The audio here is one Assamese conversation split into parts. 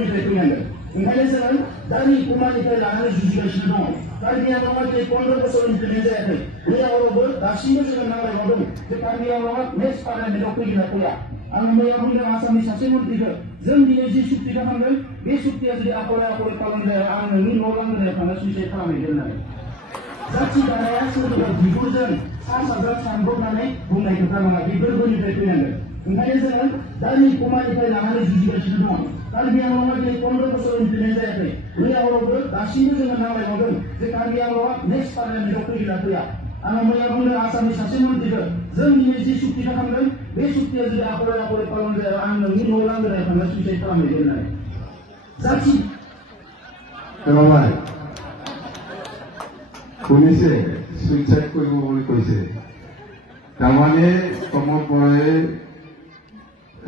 ओंखायनो जोङो दानि कुमारनिफ्राय लानानै जुजिगासिनो दङ कार्बि आंलंआ जे 15 बोसोर इमप्लिमेन्ट जायाखै बे आवरावबो दासिमबो जोङो नांलायबावदों जे कार्बि आंलंआ नेक्स्ट पार्लियामेन्टआव फैगोन ना फैया आं मैया बुंदों आसामनि सासे मन्थ्रिखौ जों दिनै जि सुक्ति खालामदों बे सुक्तिया जुदि आखले आखले पालन जाया आं नोंनि न' लांगोनायाव थांना सुइसाइड खालामहैगोन होननानै जाथि दानाया सोरनिबा बिगुरजों सा साज्रां सानब्रबनानै बुंनाय खोथा नङा बे गोरबोनिफ्राय फैनांगोन ओंखायनो जोङो दानि कुमारनिफ्राय लानानै जुजिगासिनो दङ कार्बि आंलंआ जे 15 बोसोर इमप्लिमेन्ट जायाखै बे आवरावबो दासिमबो जोङो नांलायबावदों जे कार्बि आंलंआ नेक्स्ट पार्लियामेन्टआव फैगोन ना फैया आं मैया बुंदों आसामनि सासे मन्थ्रिखौ जों दिनै जि सुक्ति खालामदों बे सुक्तिया जुदि आखले आखले पालन जाया आं नोंनि न' लांगोनायाव थांना सुइसाइड खालामहैगोन होननानै जाथि শুনিছে সুইচাইড কৰিব বুলি কৈছে তাৰমানে প্ৰমোদ বৰাই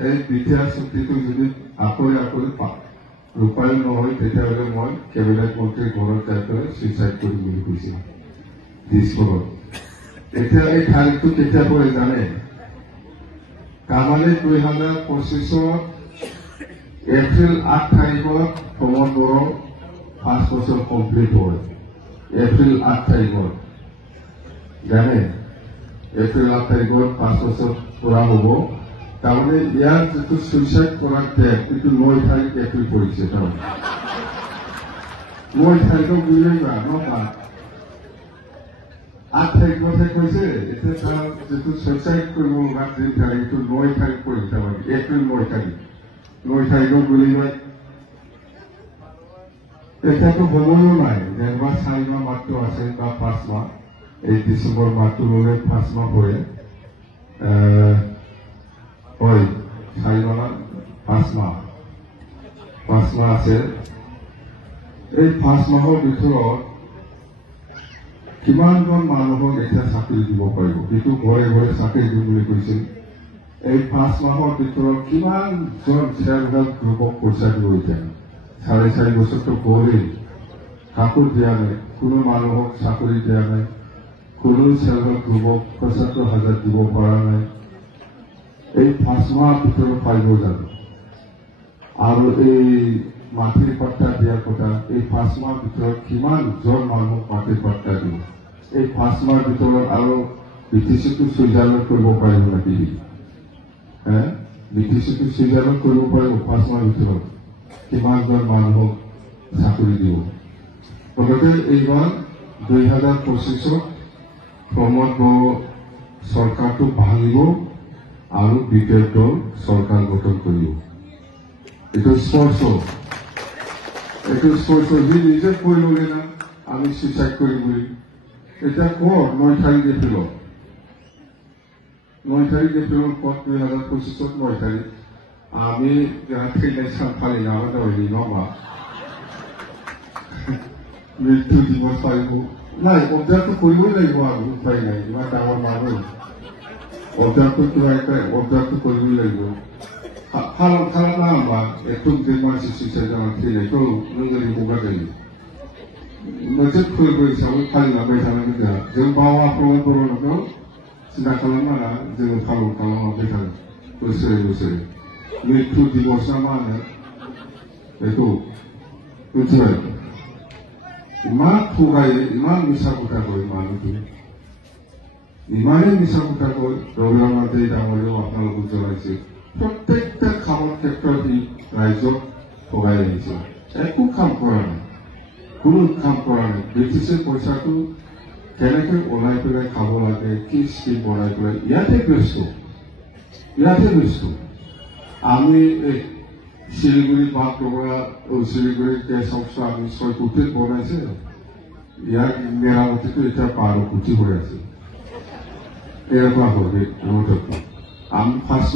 এই দ্বিতীয় চুক্তিটো যদি আকলে আকলে ৰূপায়ণ নহয় তেতিয়াহ'লে মই কেবিনেট মন্ত্ৰীৰ ঘৰত যাই পেলাই সুইচাইড কৰিম বুলি কৈছে দিছপুৰত এতিয়া এই তাৰিখটো কেতিয়া পৰে জানে তাৰমানে 2025 এপ্ৰিল 8 তাৰিখত প্ৰমোদ বড়ো 5 বছৰ কমপ্লিট হয় এপ্রিল 8 তারিখত জানে এপ্রিল 8 তারিখত 5 বছর পুরা হব তাহলে ইয়ার যেটো সুইসাইড করার ডেট কিন্তু 9 তারিখ এপ্রিল পড়ছে তাহলে 9 তারিখত বুঝাইবা নটা 8 তারিখতে কইছে এটা তার যেটো সুইসাইড করব লগা দিন তারিখ তো 9 তারিখ পড়ছে তাহলে এপ্রিল 9 তারিখত বুঝাইবা এতিয়াতো সময়ও নাই যেনিবা 4 মাহ মাত্ৰ আছে বা 5 মাহ এই ডিচেম্বৰ মাহটো ল'লে 5 মাহ পৰে হয় 4 মাহ 5 মাহ আছে এই 5 মাহৰ ভিতৰত কিমানজন মানুহক এতিয়া চাকৰি দিব পাৰিব কিন্তু ঘৰে ঘৰে চাকৰি দিম বুলি কৈছিল এই 5 মাহৰ ভিতৰত কিমানজন চেল্ফ হেল্প গ্ৰুপক পইচা দিব এতিয়া 4.5 বছর তো গড়ে কাপড় দিয়া নাই কোনো মানুহক চাকরি দিয়া নাই কোনো সেলফ গ্রুপক 75,000 দিব পৰা নাই এই 5 মাহ ভিতৰত পাইব জানো আৰু এই মাটিৰ পাট্টা দিয়াৰ কথা এই 5 মাহ ভিতৰত কিমান জন মানুহক মাটিৰ পাট্টা দিব এই 5 মাহ ভিতৰত আৰু বিটিচিটো সুইজাৰলেণ্ড কৰিব পাৰিব নেকি বিটিচিটো সুইজাৰলেণ্ড কৰিব পাৰিব 5 মাহ ভিতৰত কিমানজন মানুহক চাকৰি দিব লগতে এইবাৰ 2025 প্ৰমোদ বড়ো চৰকাৰটো ভাঙিব আৰু বিজেপি দল চৰকাৰ গঠন কৰিব এইটো স্পষ্ট যি নিজে কৈ ল'লে না আমি সুইচাইড কৰিম বুলি এতিয়া ক'ত 9 তাৰিখ এপ্ৰিলত ক'ত 2025 9 তাৰিখ আমি থৈনাय सान फालिनानै दंलै नङा मृत्यु दिवस फालिगौ নাই অবজার্ভ কৰিবই লাগিব আৰু উপায় নাই ইমান ডাঙৰ মানুহ অবজাৰ্ভ কৰিবই লাগিব খালামা होनबा एकदम जे मानसि सुइसाइड जानानै थैनायखौ नोगोरै हगारजायो मोनसे फोरबो हिसाबै फालिलांबाय थानांगौ जों बावा प्रमोद बर'खौ सिन्था खालामनाङा जोङो फालन खालामलांबाय थागोन बोसोरे मृत्यु दिवस ना मा होनो बेखौ मिथिबाय इमान थगायो इमान मिसा खोथा कয় মানুহটো ইমানেই মিছা কথা কয় ৰঘুনাথ ডাঙৰীয়াও আপোনালোকক জনাইছে প্ৰত্যেকটা কামৰ ক্ষেত্ৰত সি ৰাইজক ঠগাই আহিছে একো কাম কৰা নাই কোনো কাম কৰা নাই ব্ৰিটিছে পইচাটো কেনেকৈ ওলাই পেলাই খাব লাগে কি স্কিম বনাই পেলাই ইয়াতে ব্যস্ত আমি শিলিগুড়ি বাট ডগৰা শিলিগুড়ি গেছ হাউচ আমি 6 কোটি বনাইছে ইয়াৰ মেৰামতিটো এতিয়া 12 কোটি হৈ আছে এৰকম হবে আমি 5